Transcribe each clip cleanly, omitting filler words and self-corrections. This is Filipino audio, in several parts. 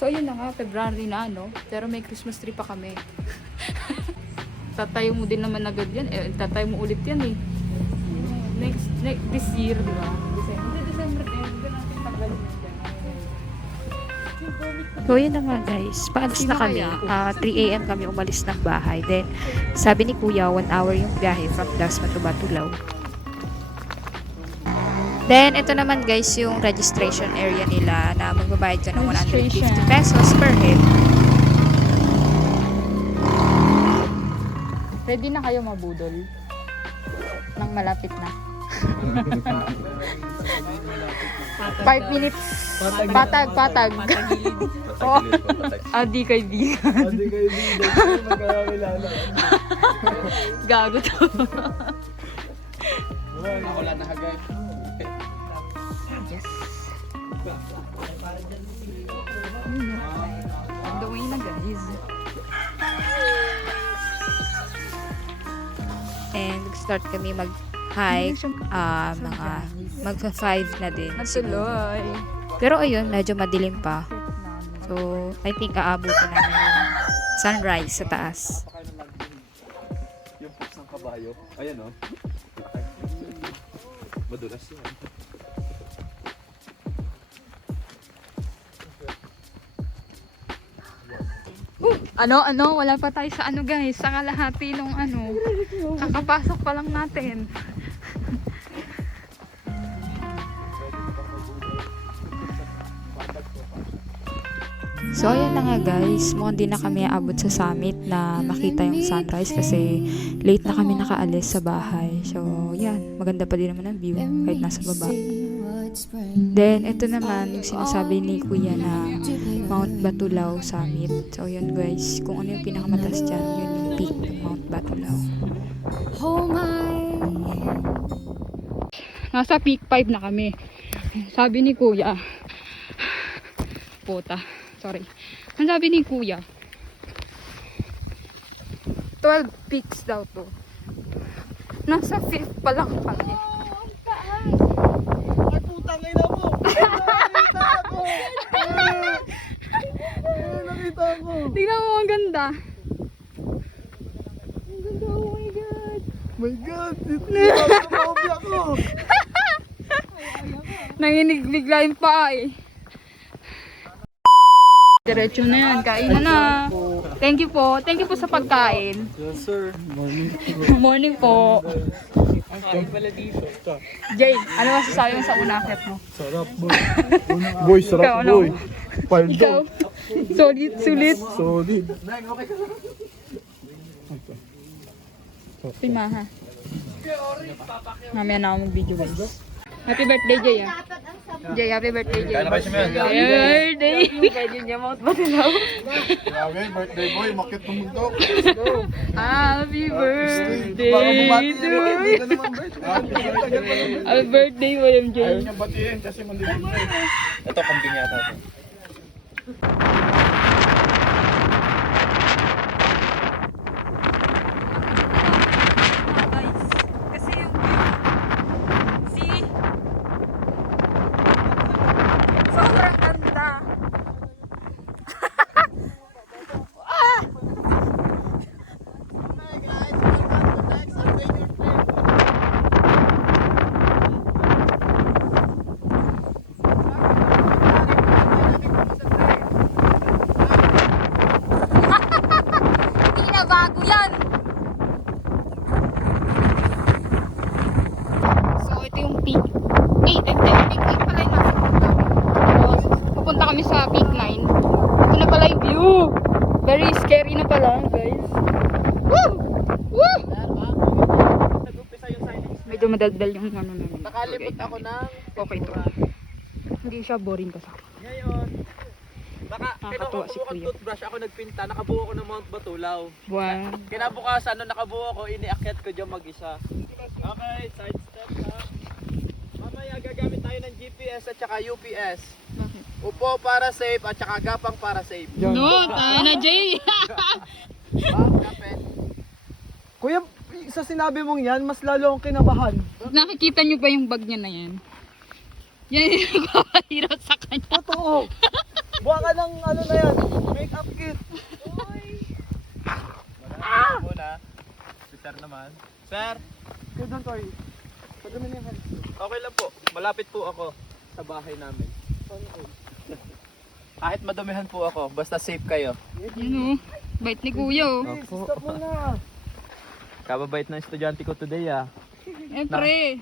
So, ayun na nga, February na, no? Pero may Christmas tree pa kami. Tatayo mo din naman agad yan. Tatayo mo ulit yan, eh. This year, di ba? December 10, hindi natin tagalin yan. So yun na nga guys, paalis na kami. 3 AM kami umalis ng bahay. Then, sabi ni Kuya, 1 hour yung biyahe from Dasma to Batulaw. Then, ito naman guys, yung registration area nila na magbabayad ka ng 150 pesos per head. Ready na kayo mabudol? Nang malapit na. 5 minutes. Patag. Oh. Adi kaibigan. Gago to. Wala na hagay. Yes. On the way na guys. And start kami mag-hike. Mga magpa-5 na din. Natuloy. Pero ayun, medyo madilim pa. So, I think aabutin namin yung sunrise sa taas. Yung pups ng kabayo. Ayan o. Madulas yan. Ano, wala pa tayo sa ano guys, sa kalahati nung ano. Kakapasok pa lang natin. So, ayan na nga guys. Mukhang di na kami aabot sa summit na makita yung sunrise kasi late na kami nakaalis sa bahay. So, yan. Maganda pa din naman ang view kahit nasa baba. Then, ito naman yung sinasabi ni Kuya na Mount Batulaw Summit. So, yun guys. Kung ano yung pinakamataas dyan, yun yung peak ng Mount Batulaw. Nasa peak 5 na kami. Sabi ni Kuya. Puta. Sorry. Ang sabi ni Kuya, 12 peaks daw to. Nasa 5th pa lang kami. Ay putang ina mo! Nakita ko! Nakita ko! Tingnan mo, ang ganda. Ang ganda, oh my God. My God! Nakakabobya ko! Nanginig bigla yung paa eh. Diretso na yan, kain na. Thank you po. Thank you po sa pagkain. Yes sir. Morning. Morning po. Jay, ano masasabi mo sa unakit mo? Sarap boy. Boy, sarap Ikaw, ano? boy. Paldo. Ikaw, solid, sulit. Solid. Pimaha. Mamaya na ako mag-video guys. Happy birthday, Jay ah. Jay, happy birthday, Jay. Happy birthday. Pwede niya Mount Batulaw. Grabe, birthday boy. Makit ng mundo. Happy birthday Para bumati. to you. Hindi ka naman birthday. Happy birthday, William Jay. Ayaw niya batiin kasi mandilim na eh. Ito, kambing yata ito. Kasi yung view. See? Sobrang ganda. Hindi na bago yan. So, ito yung peak 8 and 10. Peak 8 pala yung nasa punta. Tapos, pupunta kami sa peak 9. Ito na pala yung view. Very scary na pala, guys. Woo! Woo! Medyo madaldal yung ano namin. Nakalimot ako ng Okay to. Hindi siya boring kasama. ngayon. Nakakatuwa si Kuya. Toothbrush ako nagpinta, nakabuo ko ng Mount Batulaw. Wow. Kinabukasan, nung nakabuo ko, iniakyat ko dyan mag-isa. Okay, side step ha. Mamaya gagamit tayo ng GPS at saka UPS. Upo para safe at saka gapang para safe. No, tayo na, Jay. Kapit. Kuya, sa sinabi mong yan, mas lalo akong kinabahan. Nakikita nyo ba yung bag niya na yan? Yan yung nagpapahirap sa kanya. Totoo. Buha ka ng ano na yan, make-up kit. Muna. Si sir naman. Sir, Good on, Toy. Pagdamin yung hands. okay lang po. Malapit po ako sa bahay namin. Kahit madumihan po ako, basta safe kayo. Yun o. Bait ni kuya o. Stop mo na. Kababait na estudyante ko today ah. Siyempre.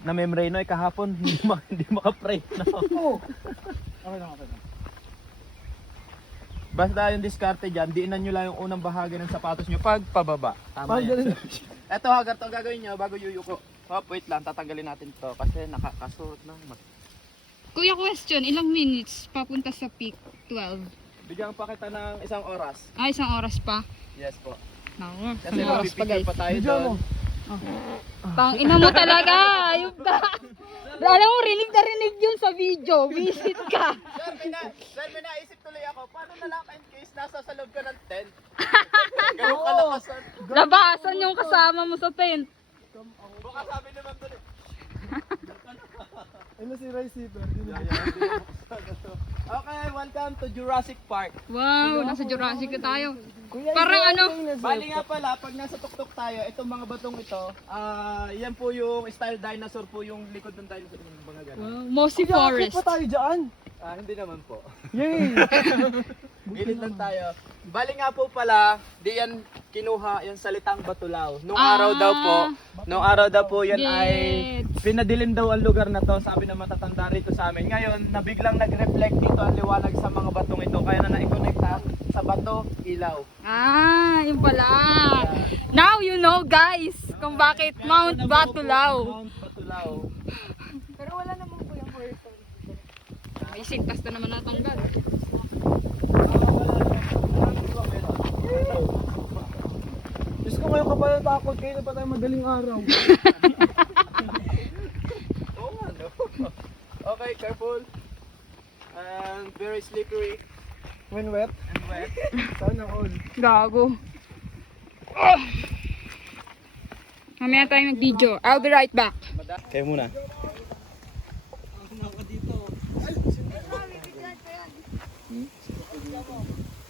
Na-membrane no kahapon, hindi maka-pray na. Oo. Okay lang, okay lang. Basta yung diskarte dyan, diinan nyo lang yung unang bahagi ng sapatos nyo pag pababa. Tama yan. Eto ha, ganito ang gagawin nyo bago yuyuko. Hop, wait lang, tatanggalin natin to kasi nakakasuot ng Kuya, question. Ilang minutes papunta sa peak? 12. Bigyan pa kita ng isang oras. Ah, isang oras pa. Yes po. Naku, Kasi isang oras pa mapipigil guys. pa tayo Video mo. doon. Tang ina mo talaga. Ayun ka. Alam mo, rinig na rinig yun sa video. Visit ka. Sir, may naisip tuloy ako, paano na lang in case nasa sa loob ka ng tent? Ganun kalakasan. Labasan yung kasama mo sa tent. Baka sabi naman doon eh. Ano si Ray Zipper? Okay, welcome to Jurassic Park. Wow, nasa Jurassic na tayo. Kuya, Parang isa ano? yung dinosaur. Bali nga pala, pag nasa tuktok tayo, itong mga batong ito, yan po yung style dinosaur po yung likod ng dinosaur. Yung mga ganun. Wow, mossy Kuya, akit forest. pa tayo dyan. Hindi naman po. Yay! Gilid lang tayo. Bali nga po pala, di yan kinuha yung salitang Batulaw. Nung Ah. araw daw po yan ay Gets. pinadilim daw ang lugar na to, sabi ng matatanda rito sa amin. Ngayon, nabiglang nag-reflect dito ang liwanag sa mga batong ito, kaya na naikonekta sa bato, ilaw. Ah, yun pala. Now you know guys kung bakit Mount Batulaw. Mount Batulaw. Pero wala naman po yung forest. May sintas na naman natanggal. Diyos ko, ngayon ka pala takot kayo na pa tayo madaling araw. Oo nga, no? Okay, careful. And very slippery When wet, and wet. sana all. Gago. Mamaya tayo mag-video. I'll be right back. Kayo muna.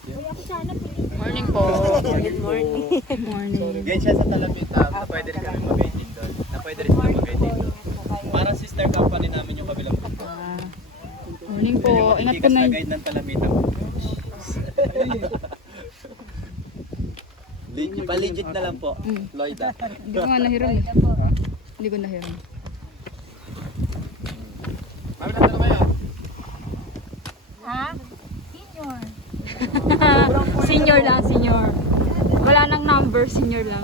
Morning po. Good morning. Yan siya sa Talamita, na pwede rin kami mag-guiding doon. Na pwede rin sila mag-guiding doon. Parang sister company namin yung kabilang puto. Morning po. Yung Ingat matitikas po na na yun. guide ng Talamita. Pa-legit na lang po, Lloyd ah. Hindi ko nga nahiram. eh. Hindi ko nahiram. Mami, nandun na kayo? Senior lang, senior. Wala nang number, senior lang.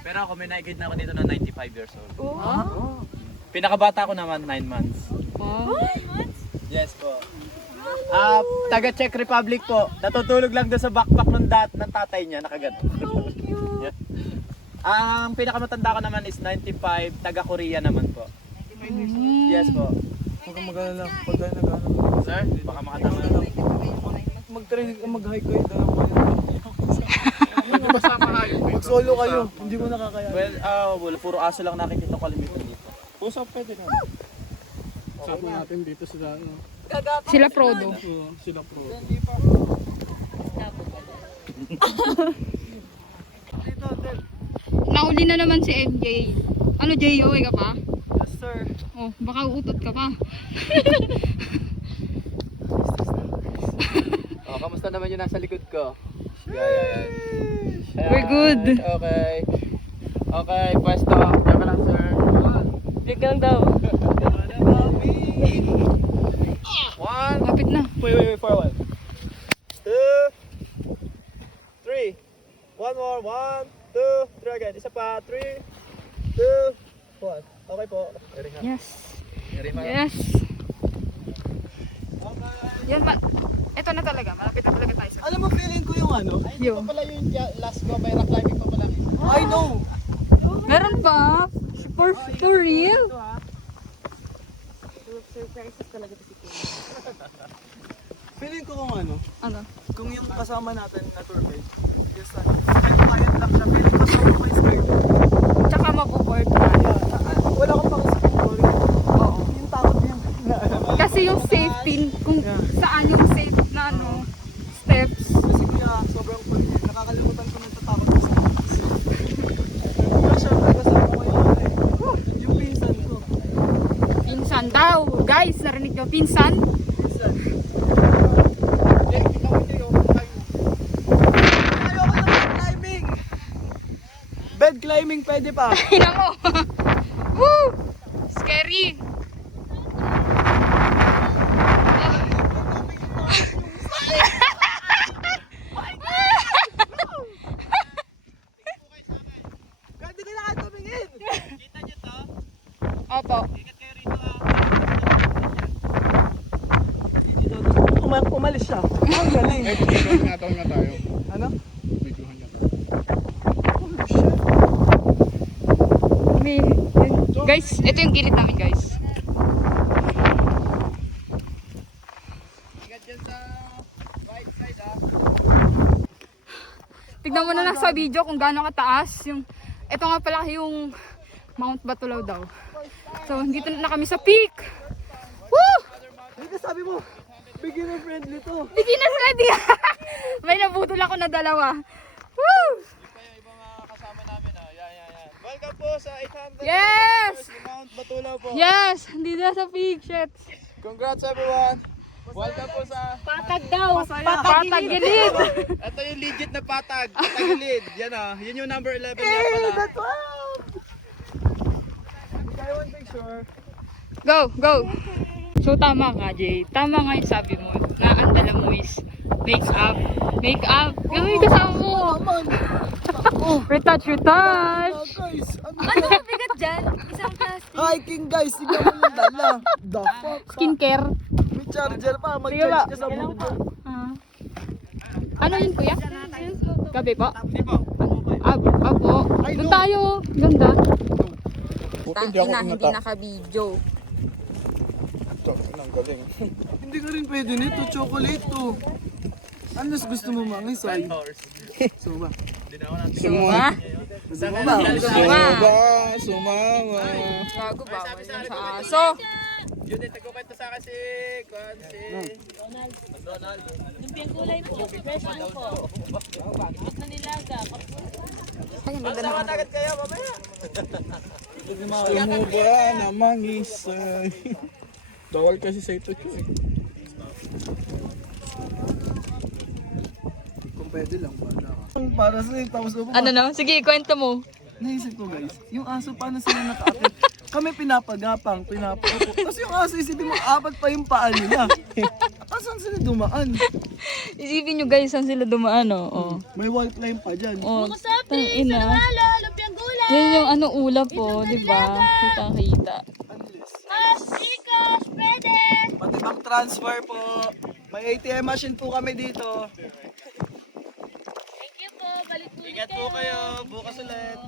Pero ako may na-guide na ako dito na 95 years old. Pinakabata ko naman 9 months. Wow. Yes po. Taga Czech Republic po. Natutulog lang doon sa backpack ng tatay niya, nakagano. Yeah. Ang pinakamatanda ko naman is 95, taga Korea naman po. Yes po. Huwag kang mag-alala pag tayo nag-ano. Sir, baka makatama na lang. Mag-hike kayo, dalawa kayo. Mag-solo kayo, hindi mo nakakaya. Well, wala. Puro aso lang nakikita ko kalimitan dito. Puso pwede naman. Sabi natin dito sila, ano, Sila Frodo. sila pro. Nauli na naman si MJ. Ano, Jay, okay ka pa? Yes sir. Oh, baka uutot ka pa. Kamusta naman yung nasa likod ko? Yeah. We're good. Okay. Okay, pwesto. Diyan ka lang, sir. Diyan lang daw. One. Lapit na. Wait, forward. 2, 3. One more. 1, 2, 3 again. Isa pa. 3, 2, 1. Okay po. Very hard. Yes. Very hard. Yes. Yan ba? Ito na talaga. Malapit na talaga tayo sa... Alam mo, feeling ko yung ano? Ay, hindi pa pala yung last go by rock climbing pa pala. I know! Meron pa? For real? Feeling ko kung ano, Ano? kung yung kasama natin na tour guide, yes ano, quiet lang siya, feeling ko sa may skirt. Tsaka mabuboard. Wala akong pakisipin, sorry. Oo. Yung takot niya. Kasi yung safety, kung saan yung safe na ano, steps. Kasi kuya, sobrang cool niya. Nakakalimutan ko nang tatakot ko sa taas. Pero syempre, kasama ko yung pinsan ko. Pinsan daw. Guys, narinig nyo, pinsan? Pinsan. Ayoko na bed climbing! Bed climbing pwede pa. Ina mo. Woo! Scary. Pwede ka na kayo tumingin! Kita nyo to? Opo. Ingat kayo rito ah. Umalis siya. Ang galing. Tinatawag nga tayo. Ano? Videohan niya. Holy shit. Guys, ito yung gilid namin, guys. Ingat dyan sa right side ah. Tignan mo na lang sa video kung gaano kataas. Ito nga pala yung Mount Batulaw daw. So, dito na kami sa peak. Woo! Ano ka sabi mo? Beginner friendly to. Beginner ready. May nabutol ako na dalawa. Woo! Yung pa yung ibang kasama namin ah. Yan. Welcome po sa 800 Yes! Mount Batulaw po. Yes! Dito na sa peak. Shit. Congrats everyone. Welcome po sa... Patag daw. Patag gilid. Ito yung legit na patag. Patagilid. Yan ah. Yun yung number 11 nga pala. That's wow! I want picture. Go, go. So tama nga, Jay. Tama nga yung sabi mo na ang dala mo is make up. Make up. Gawin kasama mo. Retouch, retouch. Guys, Ano bigat dyan? Isang plastic. hiking guys, tignan mo yung dala. The fuck? Skincare. May charger pa, Sige ba? mag-charge ka sa mundo. Ah. Ano yun, kuya? Gabi po? Hindi po. Apo. Doon tayo. Ganda. Hindi ako hindi naka-video. Ito, ang galing. Hindi ka rin pwede nito, chocolate to. Ano mas gusto mo mga isay? Suma. Suma? Suma. Sumama. Gago ba? Sa aso. Yun din, tagkukwento sa akin si Donald. Kasama agad kayo mamaya. Sumuba namang isay. Bawal kasi sa ito eh. Kung pwede lang, wala. Para sa'yo, tapos Ano no? Sige, kwento mo. naisip ko guys, yung aso paano sila naka-apit? Kami pinapagapang, pinapaupo. Tapos yung aso, isipin mo, apat pa yung paa nila. Saan sila dumaan? Isipin nyo guys, saan sila dumaan, oh. May wall climb pa dyan. Oh, tangina. Yan yung ano ulap po, di ba? Kita-kita. Unless. Pati bank transfer po. May ATM machine po kami dito. Ingat po kayo. Bukas ulit.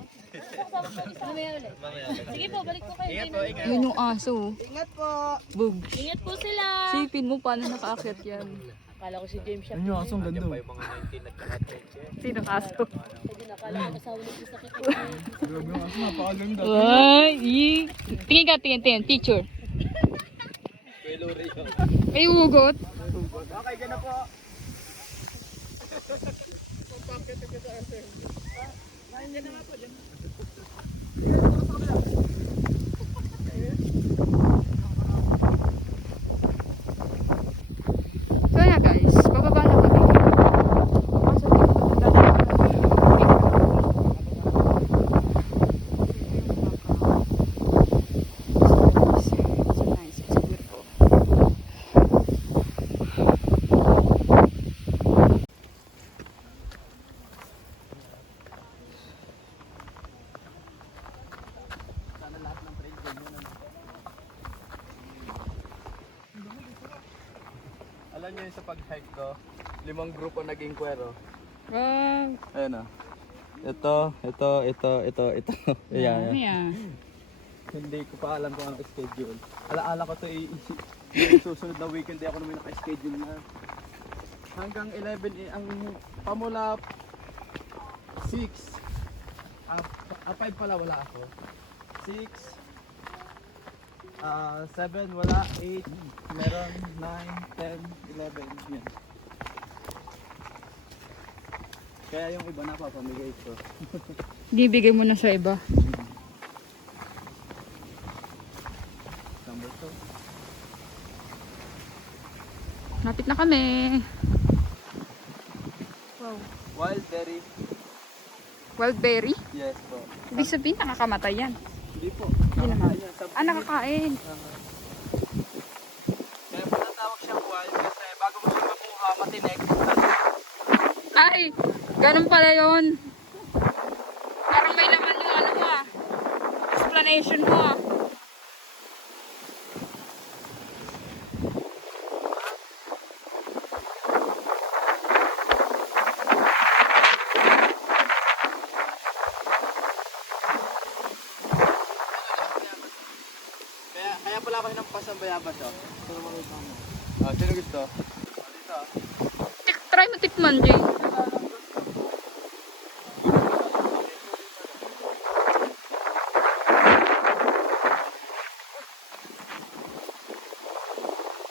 Sige po, balik po kayo. Ingat po, ingat. Yun yung aso. Ingat po. Bug. Ingat po sila. Isipin mo paano nakaakyat yan. Akala ko si James siya. Ayun yung asong ganda. Mga 19 at saka 20. Sino aso? Hindi nakala ko asawa ni Chris na kita. Grabe yung aso, napakaganda. Ay, tingin ka, tingin. Picture. Ay, ugot. Okay, gana po. So yeah guys, bababa na kami. Kaso di ko matanda na It's nice, it's beautiful. Alam niyo yung sa pag-hike ko, 5 grupo naging kwero. Wow. Ayun ah. Ito. Ayan. Yeah. Hindi ko pa alam kung anong schedule. Alaala ko to yung susunod na weekend di ako naman naka-schedule na. Hanggang 11 ang pamula 6. 5 pala wala ako. 6 7, wala. 8, meron. 9, 10, 11. Yan. Kaya yung iba napapamigay ko. Bibigay mo na sa iba. Number 2. Lapit na kami. Wow. Wild berry. Wild berry? Yes po. Ibig sabihin, nakakamatay yan. Hindi po. Hindi naman. Ayan, sa- Nakakain. Kaya po natawag siyang wild kasi bago mo siya makuha, matinik. Ay, ganun pala yun. Parang may laman yung ano mo ah. Explanation mo ah. Kaya pala ako hinampas ng bayabas, oh. Sino gusto? Dito. Try mo tikman, Jay.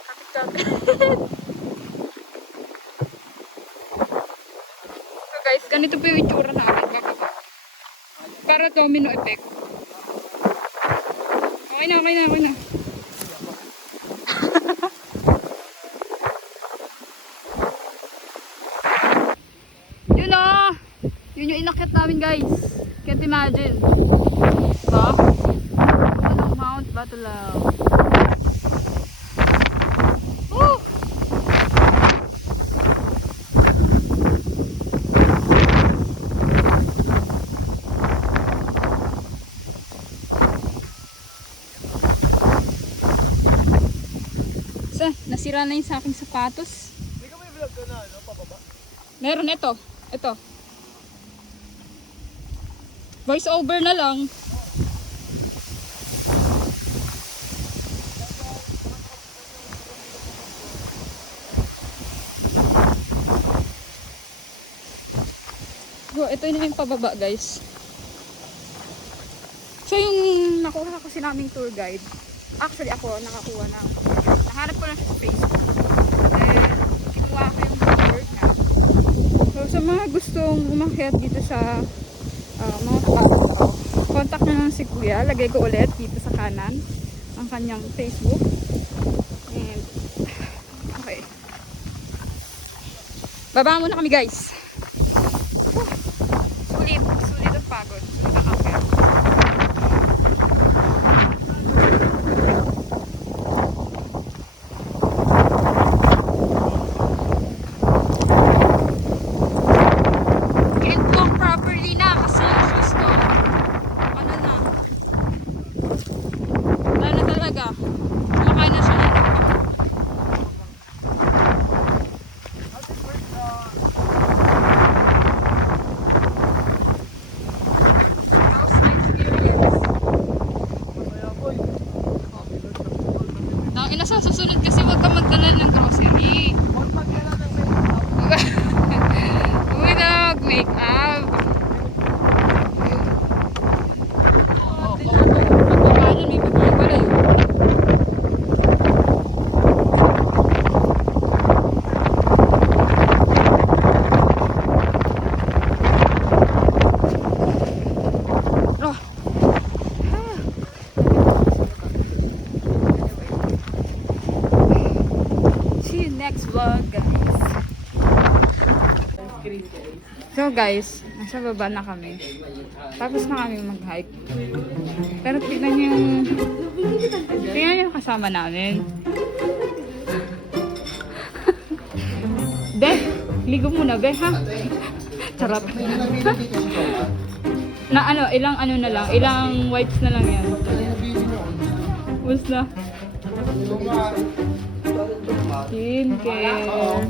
Kapit-kapit. So guys, ganito po yung itsura namin. Bababa. Para domino effect. Okay na, okay na, okay na. Yun na! Yun yung inakyat namin guys. Can't imagine. Diba? Ano, Mount Batulaw. Woo! So, nasira na yung sa aking sapatos. Hindi ka may vlog ka na, ano? Pababa? Meron ito. Ito. Voice over na lang. So, ito na yung pababa, guys. So, yung nakuha kasi naming tour guide, actually ako nakakuha ng, nahanap ko lang siya sa Facebook. Then, kinuha ko yung number niya. So, sa mga gustong umakyat dito sa mga kapatid, contact nyo lang si Kuya. Lagay ko ulit dito sa kanan ang kanyang Facebook. And, okay. Baba muna kami guys. Sulit ang pagod. Sulit ang akyat. Can't walk properly na kasi yung shoes ko, ano na, wala na talaga. Kumakain na siya ng lupa. How's my experience? Ina sa susunod kasi huwag ka magdala ng grocery. Huwag na mag-make up. Pagkakanan may bibili pala yun. Oh. See you next vlog, guys. So guys, nasa baba na kami. Tapos na kami mag-hike. Pero tignan nyo yung kasama namin. Be, ligo muna, be, ha? Charot. Na ano, ilang ano na lang, ilang wipes na lang yan. Bus na. Skincare.